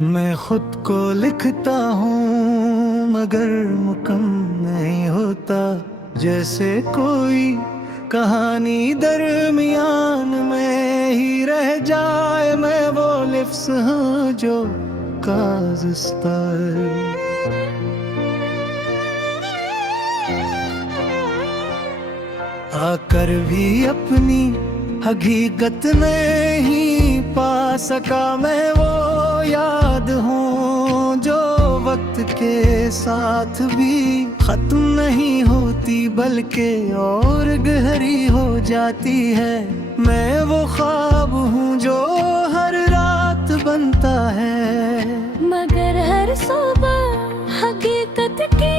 मैं खुद को लिखता हूँ मगर मुकम्मल नहीं होता। जैसे कोई कहानी दरमियान में ही रह जाए। मैं वो लिफ्स हूँ जो काज़िस्तान आकर भी अपनी हकीकत नहीं पा सका। मैं वो याद हूँ जो वक्त के साथ भी खत्म नहीं होती बल्कि और गहरी हो जाती है। मैं वो ख्वाब हूँ जो हर रात बनता है मगर हर सुबह हकीकत की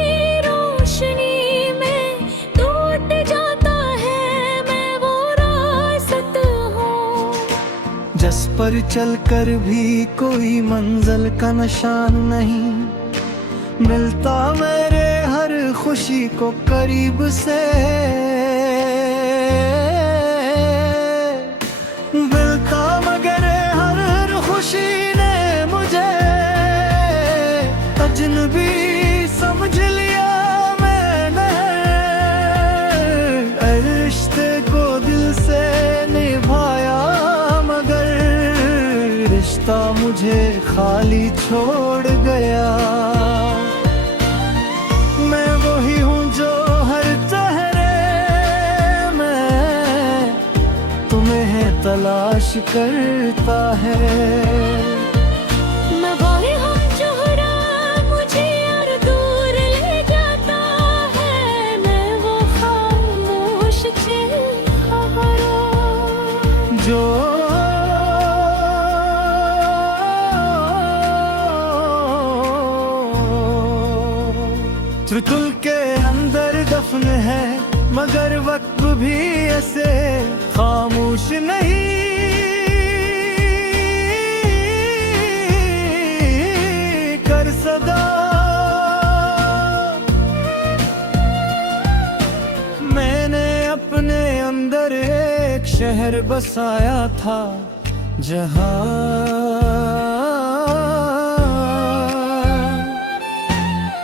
रोशनी में टूट जाता है। मैं वो रास्त हूँ जिस पर चलकर भी कोई मंजिल का निशान नहीं मिलता। मेरे हर खुशी को करीब से मिलता मगर हर खुशी ने मुझे अजनबी समझ लिया। मैंने रिश्ते को दिल से निभाया मगर रिश्ता मुझे खाली छोड़ गया। मैं वही हूँ जो हर चेहरे में तुम्हें तलाश करता है। मैं वही हूँ जो राह मुझे और दूर ले जाता है। मैं वो खामोश चेहरा जो तुल के अंदर दफन है मगर वक्त भी ऐसे खामोश नहीं कर सदा। मैंने अपने अंदर एक शहर बसाया था जहां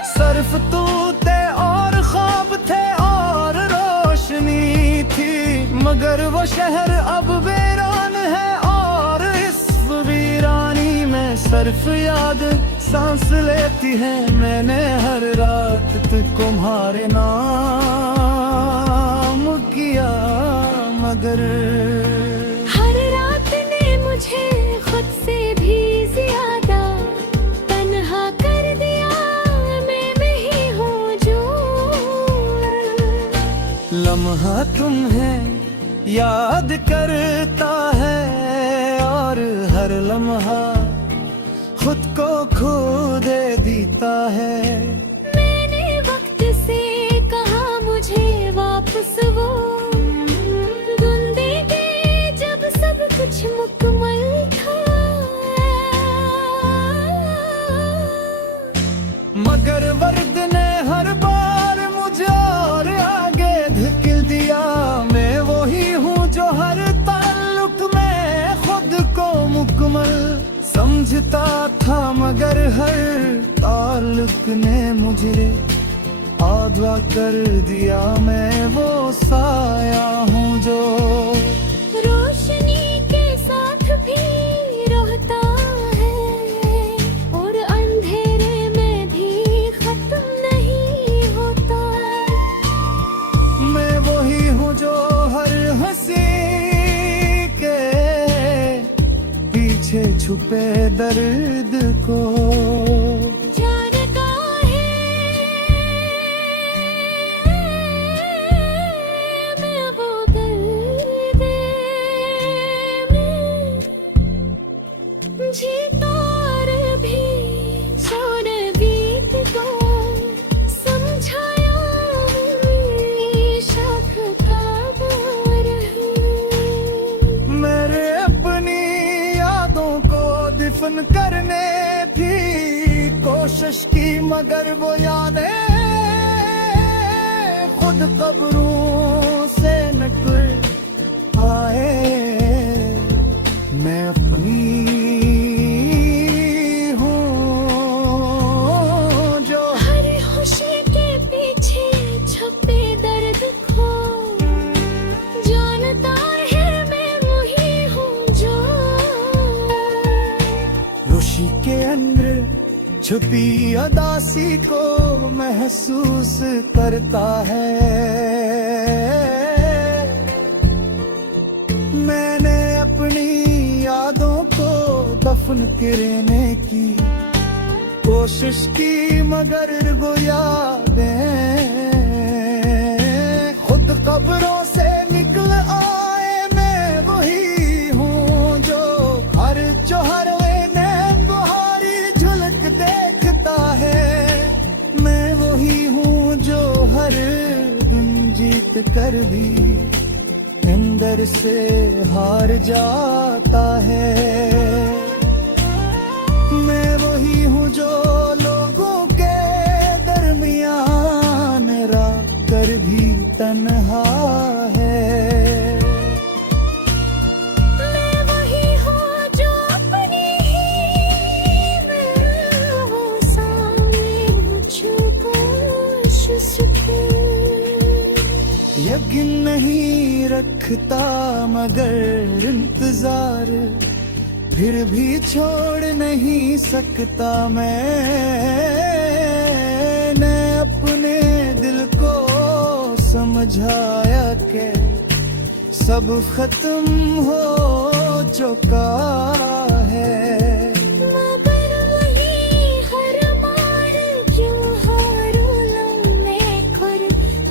सिर्फ तू थे और ख्वाब थे और रोशनी थी। मगर वो शहर अब वीरान है और इस वीरानी में सिर्फ याद सांस लेती है। मैंने हर रात तुम्हारे नाम किया मगर हर रात ने मुझे खुद से भी ज्यादा तन्हा कर दिया। लम्हा तुम्हें याद करता है और हर लम्हा खुद को खो दे देता है। मैंने वक्त से कहा मुझे वापस वो दिन दे जब सब कुछ मुकम्मल था। मगर वर्द ने हर बार मुझे और आगे धकेल दिया। मैं वही हूँ जो हर ताल्लुक में खुद को मुकम्मल समझता था मगर हर ताल्लुक ने मुझे आधा कर दिया। मैं वो साया हूँ जो रोशनी के साथ भी रहता है और अंधेरे में भी खत्म नहीं होता। मैं वही हूँ जो हर हंसी के पीछे छुपे दर्द को जानता है। मैं वो दर्द में जीता और भी छोड़ बीत को समझाया मेरी शाख का बार है। मेरे अपनी यादों को दफन करने की कोशिश की मगर वो यादें खुद कब्रों से निकल आए। मैं अपनी हूँ छुपी अदासी को महसूस करता है। मैंने अपनी यादों को दफन करने की कोशिश की, मगर वो यादें खुद कब्रों से निकल आए। मैं वही हूँ जो हर नैन बुहारी झलक देखता है। मैं वही हूँ जो हर दिन जीत कर भी अंदर से हार जाता है। मैं वही हूँ जो लोगों के दरमियान रह कर भी तन्हा है। मैं वही हूँ जो अपनी ही में वो सामने मुझको यकीन नहीं रखता मगर इंतजार फिर भी छोड़ नहीं सकता। मैंने अपने दिल को समझाया कि सब खत्म हो चुका है। मगर वही हर मार जो हारूं लम्हे खुर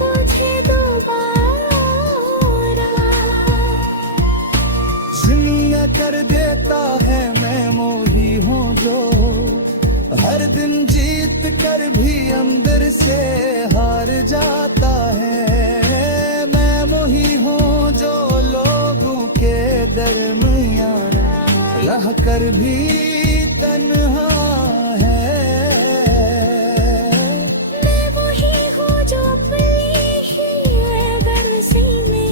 मुझे दोबारा जिंदा कर देता है। मैं मोही हूँ जो हर दिन जीत कर भी अंदर से हार जाता है। मैं मोही हूँ जो लोगों के दरमियान रह कर भी तन्हा है। मैं वही हूँ जो अपनी ही अगर सीने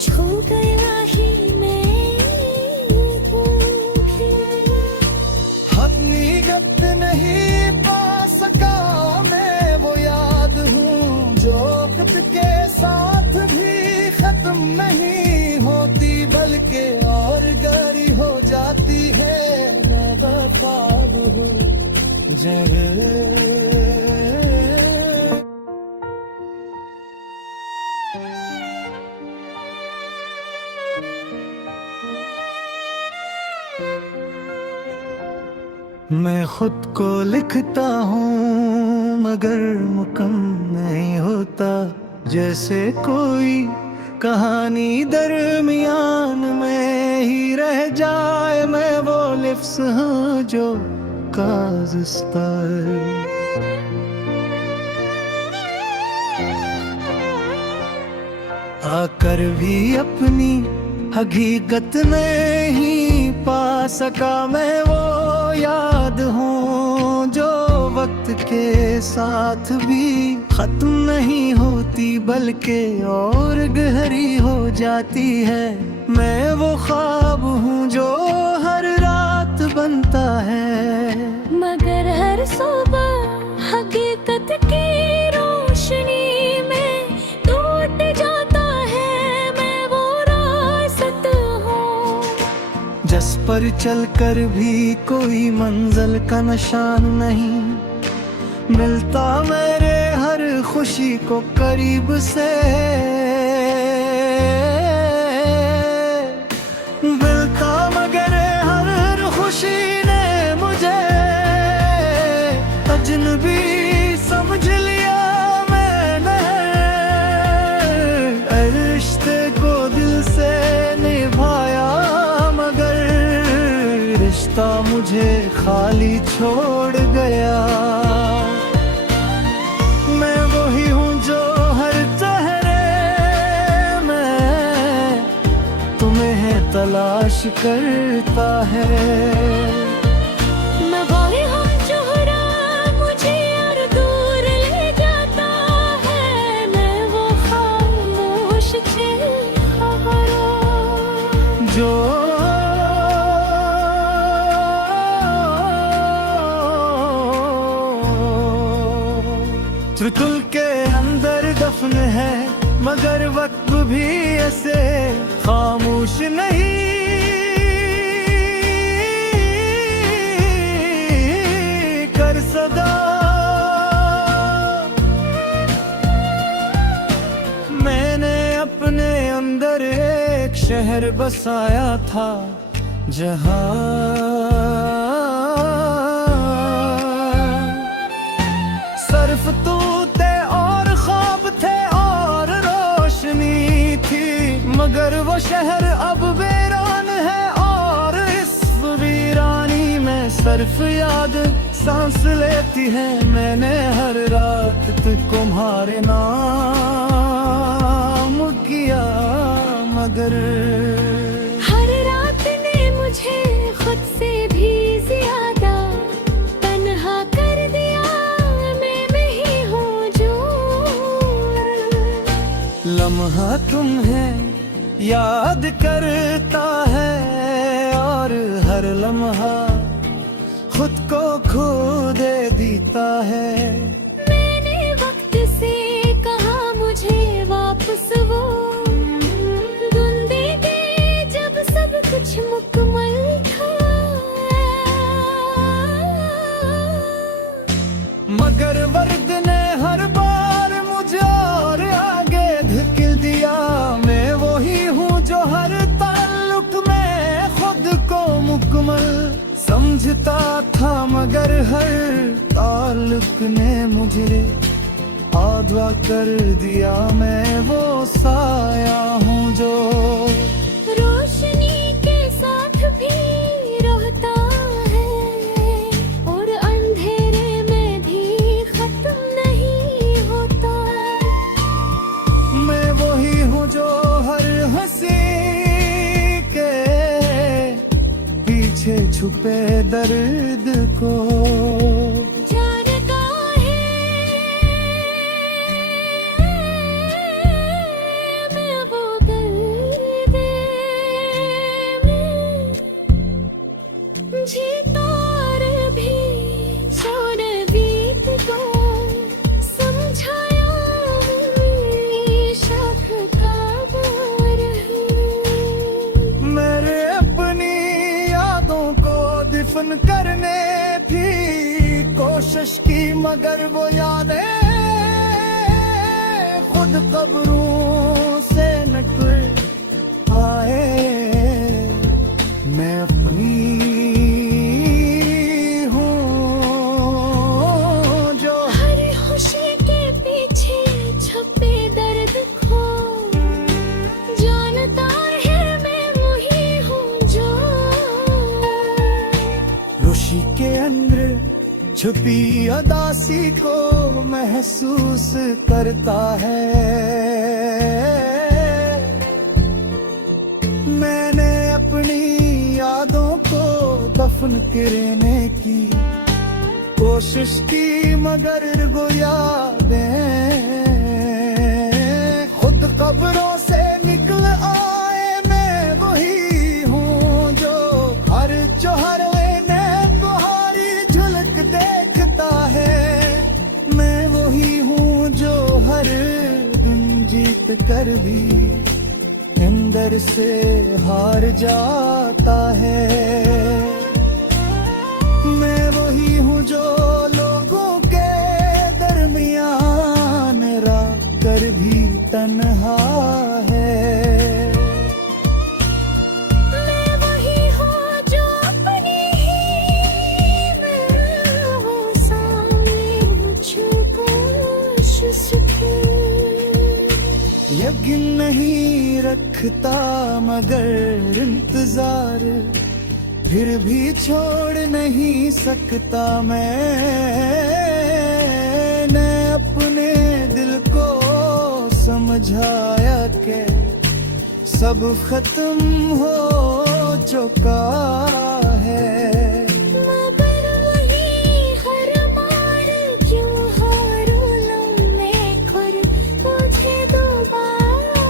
छू गया ही मैं अपनी गत नहीं पा सका। मैं वो याद हूँ जो वक्त के साथ भी खत्म नहीं होती बल्कि और गहरी हो जाती है। मैं ख्वाब हूँ जरे मैं खुद को लिखता हूँ मगर मुकम्मल नहीं होता। जैसे कोई कहानी दरमियान में ही रह जाए। मैं वो लिफ्स हूँ जो कागज़ पर आकर भी अपनी हकीकत नहीं पा सका। मैं वो याद हूँ जो वक्त के साथ भी खत्म नहीं होती बल्कि और गहरी हो जाती है। मैं वो ख्वाब हूँ जो हर रात बनता है मगर हर सुबह हकीकत की रोशनी में टूट जाता है। मैं वो रास्ता हूँ जिस पर चलकर भी कोई मंजिल का निशान नहीं मिलता। मेरे हर खुशी को करीब से मिलता मगर हर खुशी ने मुझे अजनबी समझ लिया। मैंने रिश्ते को दिल से निभाया मगर रिश्ता मुझे खाली छोड़ गया। मैं वही हूँ जो हर चेहरे में तुम्हें तलाश करता है। मैं वही हूँ जो मुझे और दूर ले जाता है। मैं वो खामोश चेहरा जो त्रितुल के अंदर दफन है मगर वक्त भी ऐसे खामोश नहीं शहर बसाया था जहां सिर्फ तू थे और ख्वाब थे और रोशनी थी, मगर वो शहर अब वीरान है और इस वीरानी में सिर्फ याद सांस लेती है। मैंने हर रात तुम्हारे नाम किया, मगर हर रात ने मुझे खुद से भी ज्यादा तन्हा कर दिया। मैं ही हूँ जो लम्हा तुम्हें याद करता है और हर लम्हा खुद को खो दे देता है। मैंने वक्त से कहा मुझे वापस वो दिन दे दे जब सब कुछ मुकम्मल था, मगर वर्द ने हर बार मुझे और आगे धकेल दिया। मैं वही हूँ जो हर ताल्लुक में खुद को मुकम्मल समझता था, मगर हर ताल्लुक ने मुझे आधा कर दिया। मैं वो साया हूँ जो रोशनी के साथ भी रहता है और अंधेरे में भी खत्म नहीं होता। मैं वही हूँ जो हर हंसी के पीछे छुपे दर्द को जानता है। मैं वो दर्द में जीता और भी छोड़ बीत को समझाया मेरी शौक का दौर है। मेरे अपनी यादों को दफन करने की कोशिश की, मगर वो यादें खुद कब्रों से निकल आए। मैं अपनी हूँ जो हर खुशी के पीछे छुपे दर्द को जानता है। मैं वही हूँ जो रुशि के अंदर छुपी अदासी को महसूस करता है। मैंने अपनी यादों को दफन करने की कोशिश की, मगर वो यादें खुद कब्रों से निकल आए। मैं वही हूँ जो हर जोहर नैन बुहारी झलक देखता है। मैं वही हूँ जो हर दिन जीत कर भी अंदर से हार जाता है। मैं वही हूँ जो लोगों के दरमियान रह कर भी तन्हा है। मैं वही हूँ जो अपनी ही मैं हूँ सामने मुझको यकीन नहीं रखता मगर इंतजार फिर भी छोड़ नहीं सकता। मैंने अपने दिल को समझाया कि सब खत्म हो चुका है। मगर वही हर मार क्यों हारूं लम्हे खुद मुझे दोबारा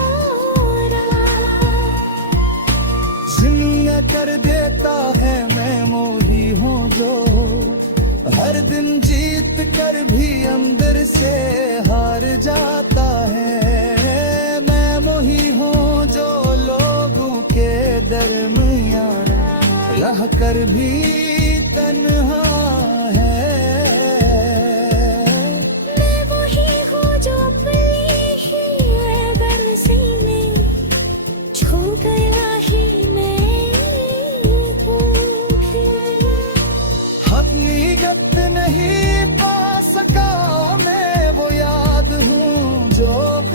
जिंदा कर देता है। मैं मोही हूँ जो हर दिन जीत कर भी अंदर से हार जाता है। मैं मोही हूँ जो लोगों के दरमियान रह कर भी तन्हा है। मैं वही हूँ जो अपनी ही गर्मी में छू गया।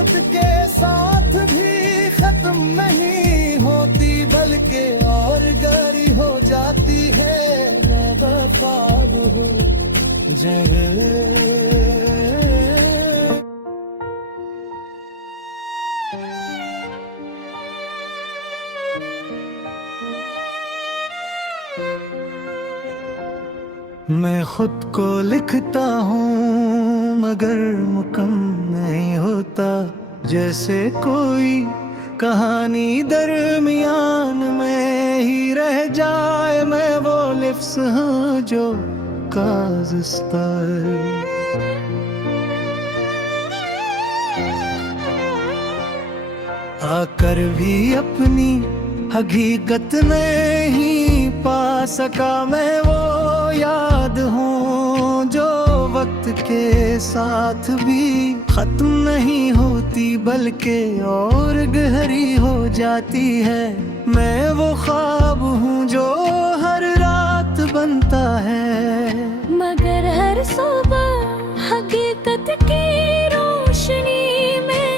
वक्त के साथ भी खत्म नहीं होती बल्कि और गहरी हो जाती है। मैं बेख्वाब हूँ जगह मैं खुद को लिखता हूँ मगर मुकम्मल नहीं होता, जैसे कोई कहानी दरमियान में ही रह जाए। मैं वो लिफ्स हूँ जो काज़िस्तान आकर भी अपनी हकीकत नहीं पा सका। मैं वो याद हूँ जो वक्त के साथ भी खत्म नहीं होती बल्कि और गहरी हो जाती है। मैं वो ख्वाब हूँ जो हर रात बनता है मगर हर सुबह हकीकत की रोशनी में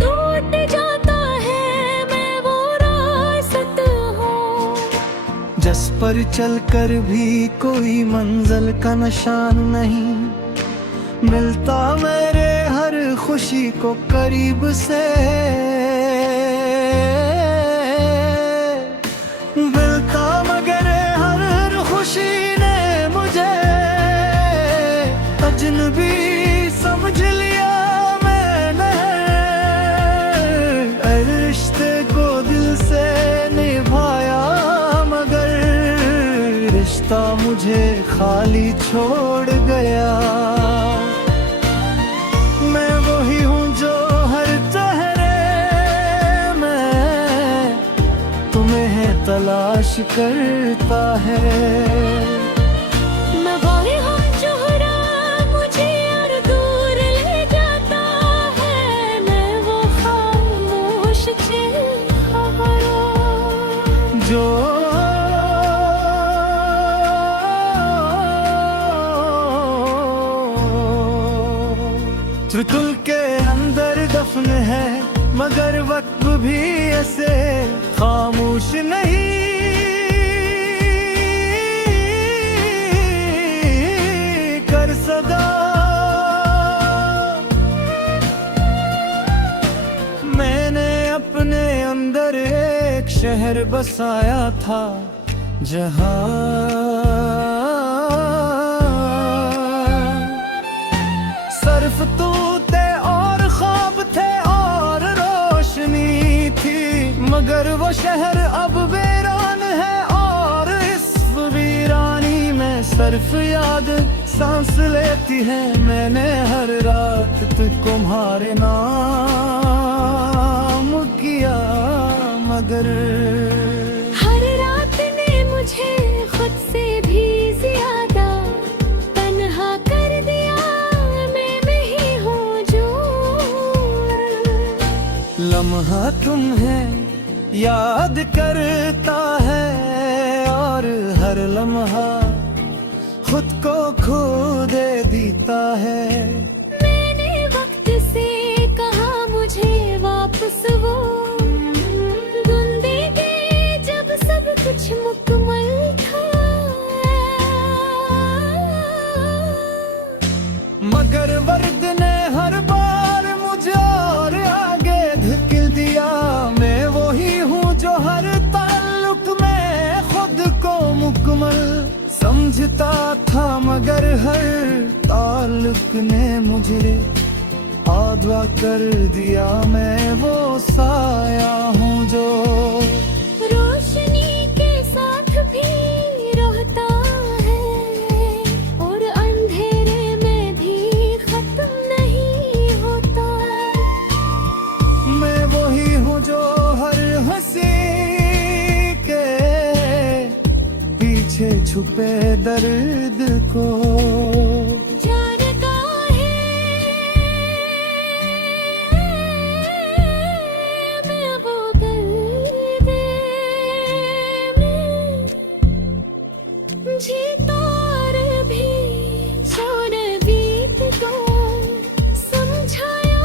टूट जाता है। मैं वो रास्त हूँ जिस पर चलकर भी कोई मंजिल का निशान नहीं मिलता। मेरे हर खुशी को करीब से मिलता मगर हर खुशी ने मुझे अजनबी समझ लिया। मैंने रिश्ते को दिल से निभाया मगर रिश्ता मुझे खाली छोड़ गया। मैं वही हूँ जो हर चेहरे में तुम्हें तलाश करता है। मैं वही हूँ जो मुझे और दूर ले जाता है। मैं वो खामोश चेहरा जो तुल के अंदर दफन है मगर वक्त भी ऐसे खामोश नहीं कर सदा। मैंने अपने अंदर एक शहर बसाया था जहां सिर्फ तू थे और ख्वाब थे और रोशनी थी। मगर वो शहर अब वीरान है और इस वीरानी में सिर्फ याद सांस लेती है। मैंने हर रात तुम्हारे नाम किया मगर हर रात ने मुझे खुद से भी ज्यादा तन्हा कर दिया। लम्हा तुम्हें याद करता है और हर लम्हा खुद को खो दे देता है। मैंने वक्त से कहा मुझे वापस वो दिन दे दे जब सब कुछ मुकम्मल था। मगर वर्द ने हर बार मुझे और आगे धकेल दिया। मैं वही हूँ जो हर ताल्लुक में खुद को मुकम्मल समझता था मगर हर ताल्लुक ने मुझे आधा कर दिया। मैं वो साया हूँ जो रोशनी के साथ भी रहता है और अंधेरे में भी खत्म नहीं होता। मैं वही हूँ जो हर हंसी के पीछे छुपे दर्द को जानता है। मैं वो दर्द में जीता और भी छोड़ बीत को समझाया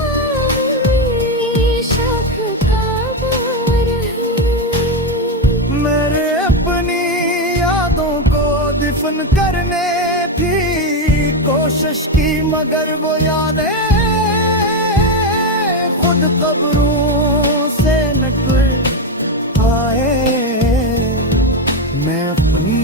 मगर वो यादें खुद कब्रों से निकल आए। मैं अपनी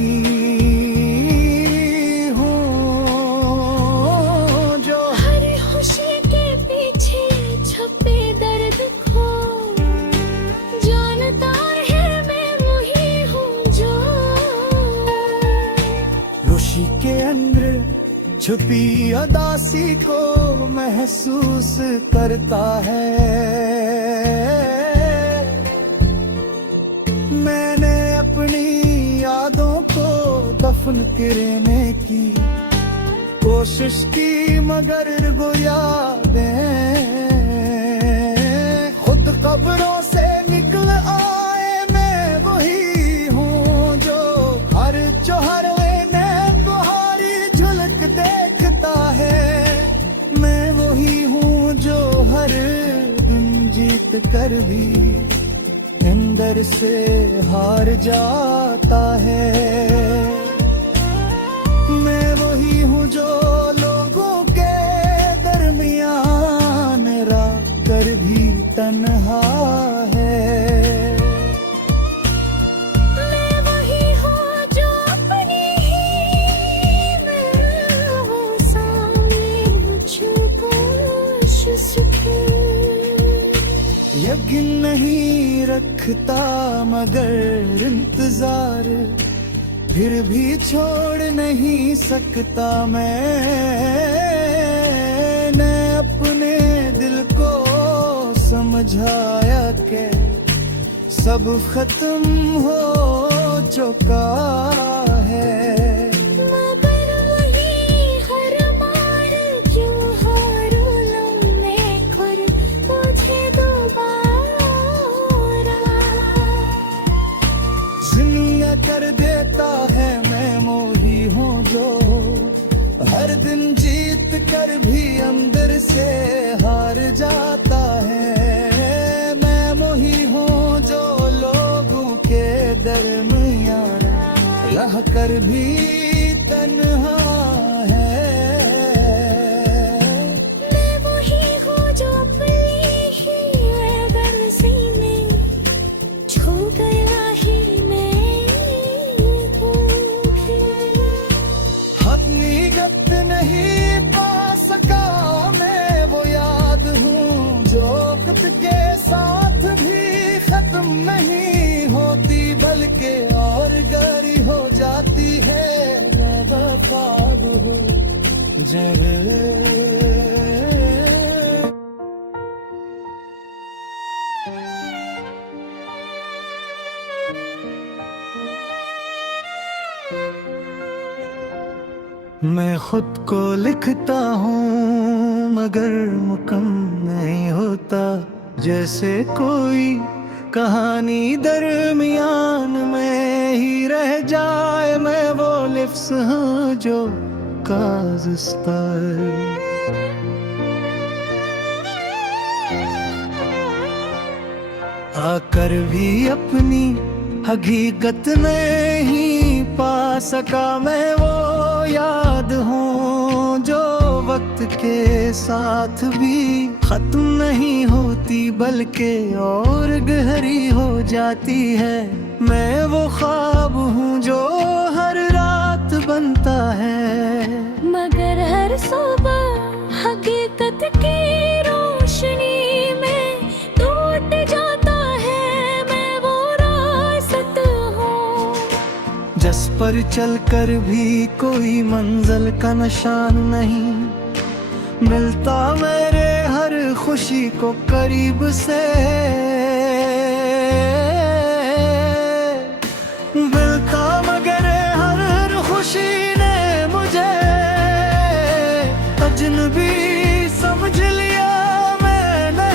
छुपी अदासी को महसूस करता है। मैंने अपनी यादों को दफन करने की कोशिश की, मगर वो यादें खुद कब्रों से निकल आए। मैं वही हूँ जो हर जोहर कर भी अंदर से हार जाता है। मैं वही हूँ जो लोगों के दरमियान रह कर भी तन्हा है। मैं वही हूँ जो अपनी ही में वो सामने मुझको सुखे। यकीन नहीं रखता मगर इंतजार फिर भी छोड़ नहीं सकता। मैंने अपने दिल को समझाया कि सब खत्म हो चुका है। कर देता है मैं मोही हूँ जो हर दिन जीत कर भी अंदर से हार जाता है। मैं मोही हूँ जो लोगों के दरमियान रह कर भी तन्हा है। मैं वही हूँ जो अपनी ही गर्जी में छू गया ही नहीं पा सका। मैं वो याद हूँ जो वक्त के साथ भी खत्म नहीं होती बल्कि और गहरी हो जाती है। मैं ख्वाब हूँ मैं खुद को लिखता हूँ मगर मुकम्मल नहीं होता। जैसे कोई कहानी दरमियान में ही रह जाए। मैं वो लिफ्ज़ हूँ जो कागज़ पर आकर भी अपनी हकीकत नहीं पा सका। मैं वो याद हूँ जो वक्त के साथ भी खत्म नहीं होती बल्कि और गहरी हो जाती है। मैं वो ख्वाब हूँ जो हर रात बनता है मगर हर सुबह हकीकत की रोशनी में टूट जाता है। मैं वो रास्ता हूँ जिस पर चलकर भी कोई मंजिल का निशान नहीं मिलता। मेरे हर खुशी को करीब से मिलता मगर हर खुशी ने मुझे अजनबी समझ लिया। मैंने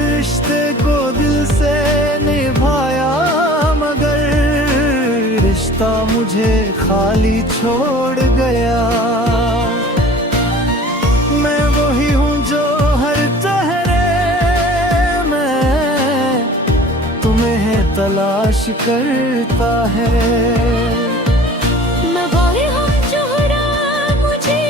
रिश्ते को दिल से निभाया मगर रिश्ता मुझे खाली छोड़ गया। मैं वही हूँ जो हर चेहरे में तुम्हें तलाश करता है। मैं वही हूँ जो मुझे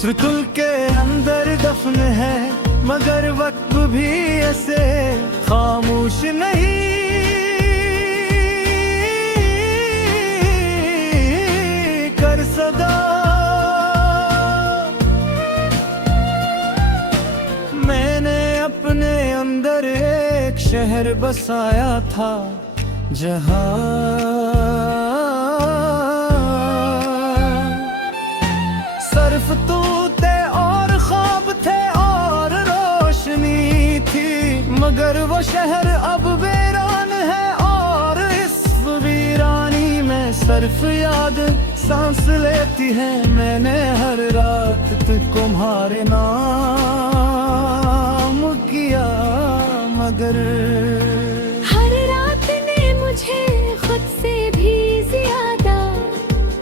त्रितुल के अंदर दफन है, मगर वक्त भी ऐसे खामोश नहीं कर सदा। मैंने अपने अंदर एक शहर बसाया था, जहां सिर्फ तू थे और ख्वाब थे और रोशनी थी, मगर वो शहर अब वीरान है और इस वीरानी में सिर्फ याद सांस लेती है। मैंने हर रात तुम्हारे नाम किया, मगर हर रात ने मुझे खुद से भी ज्यादा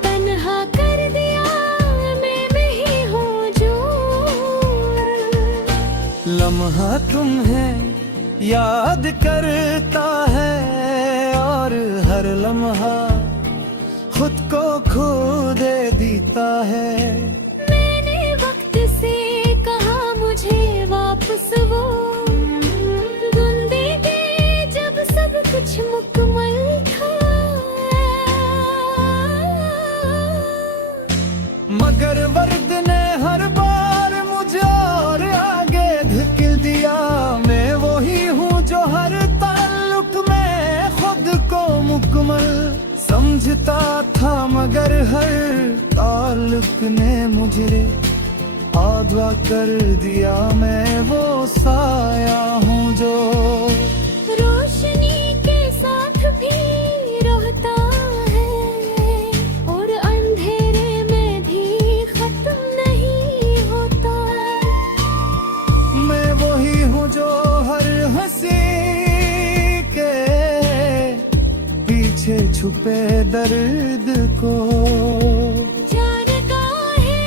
तन्हा कर दिया। मैं ही हूँ जो लम्हा तुम्हें याद करता है और हर लम्हा खुद को खो दे देता है। मैंने वक्त से कहा मुझे वापस वो दिन दे दे जब सब कुछ मुकम्मल था, मगर वर्द ने हर बार मुझे और आगे धकेल दिया। मैं वही हूँ जो हर ताल्लुक में खुद को मुकम्मल समझता था, मगर हर ताल्लुक ने मुझे आधा कर दिया। मैं वो साया हूँ जो रोशनी के साथ भी रहता है और अंधेरे में भी खत्म नहीं होता। मैं वही हूँ जो हर हंसी के पीछे छुपे दर्द को जानता है।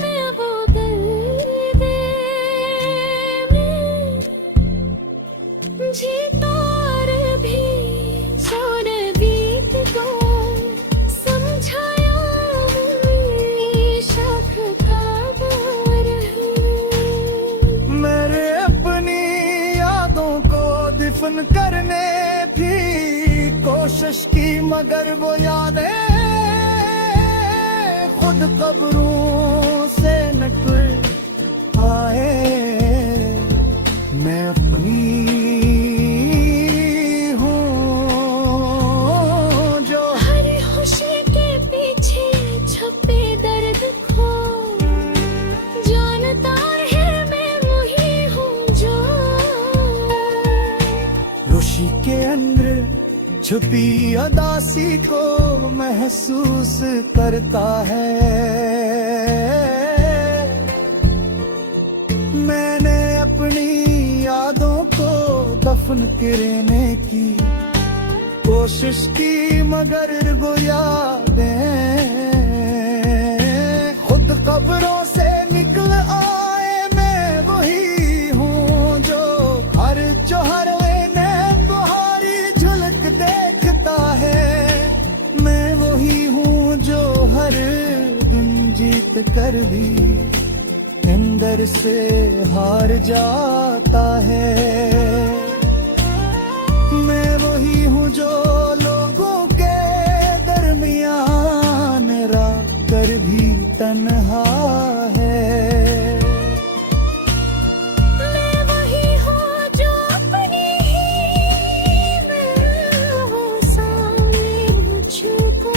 मैं वो दर्द में जीता और भी सोन बीत को समझाया मेरी शाख का बार है। मेरे अपनी यादों को दफन करने की कोशिश की, मगर वो यादें खुद कब्रों से निकल आए। मैं अपनी हूँ जो हर खुशी के पीछे छुपे दर्द को जानता है। मैं वही हूँ जो रुशि के अंदर छुपी अदासी को महसूस करता है। मैंने अपनी यादों को दफन करने की कोशिश की, मगर वो यादें खुद कब्रों से निकल आए। मैं वही हूँ जो हर नैन बुहारी झलक देखता है। मैं वही हूँ जो हर दिन जीत कर भी अंदर से हार जाता है। मैं वही हूँ जो लोगों के दरमियान रह कर भी तन्हा है। मैं वही हूँ जो अपनी ही मैं हूँ सामने मुझको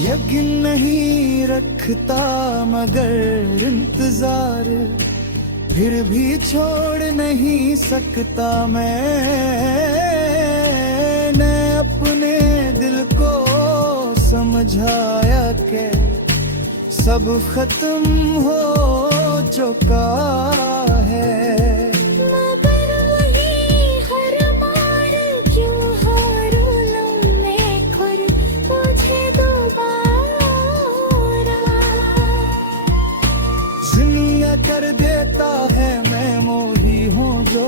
यकीन नहीं रखता मगर इंतजार फिर भी छोड़ नहीं सकता। मैंने अपने दिल को समझाया कि सब खत्म हो चुका है। मगर वही हर मार क्यों हारूं लूं मैं खुद मुझे दोबारा जिंदा कर देता है। मैं मोही हूँ जो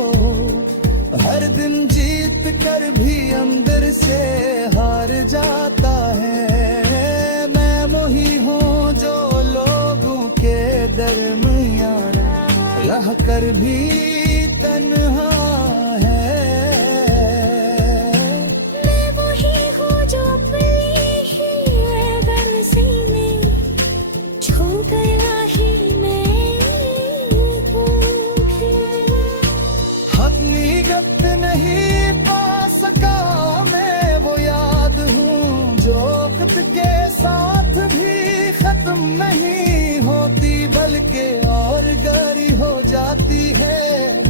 हर दिन जीत कर भी अंदर से कर भी तन्हा है। मैं वही हूँ जो अपनी ही बरसी में छू गया ही मैं हूँ भी। अपनी गत नहीं पा सका मैं वो याद हूँ जो वक्त के साथ भी खत्म नहीं होती बल्कि और गहरी हो जाती है।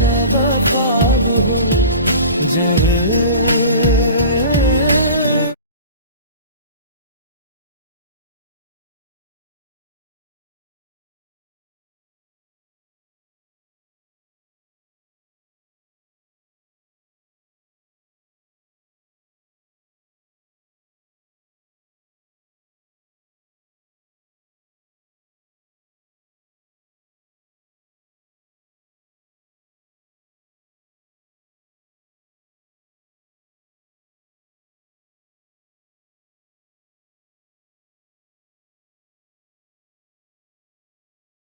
मैं बख्वाब हूँ जब